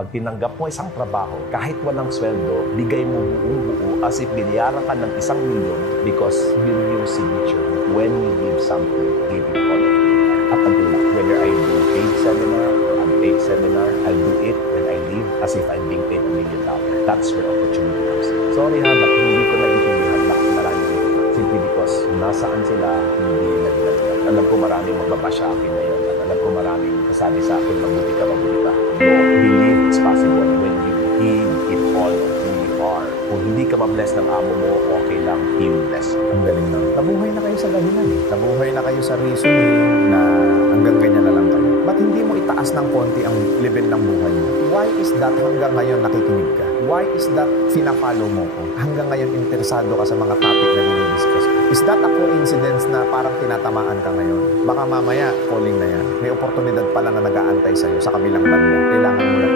pag tinanggap mo isang trabaho, kahit walang sweldo, bigay mo buong-buo as if binayaran ka ng 1,000,000 because yun yung signature mo. When you give something, give it all of you. Up until now, whether I do paid seminar or unpaid seminar, I'll do it when I leave as if I'm being paid $1,000,000. That's where opportunity comes in. Sorry ha, but hindi ko naiintindihan na marami simply because nasaan sila, hindi nagdadala. Alam ko maraming magbabash sa akin ngayon. At alam ko maraming kasabi sa akin, mabuti ka, mabuti ka. No, believe it's possible when you give it all of who you are. Kung hindi ka ma-bless ng amo mo, okay lang, he will bless you. Ang galing na. Nabuhay na kayo sa dahilan eh. Nabuhay na kayo sa reasoning na hanggang ganyan na lang kayo. Ba't hindi mo itaas ng konti ang level ng buhay mo? Why is that hanggang ngayon nakikinig ka? Why is that fina-follow mo ko? Hanggang ngayon interesado ka sa mga topic na dinidiscuss ko? Is that a coincidence na parang tinatamaan ka ngayon? Baka mamaya, calling na yan. May oportunidad pala na nag-aantay sa'yo sa kabilang banda. Kailangan mo lang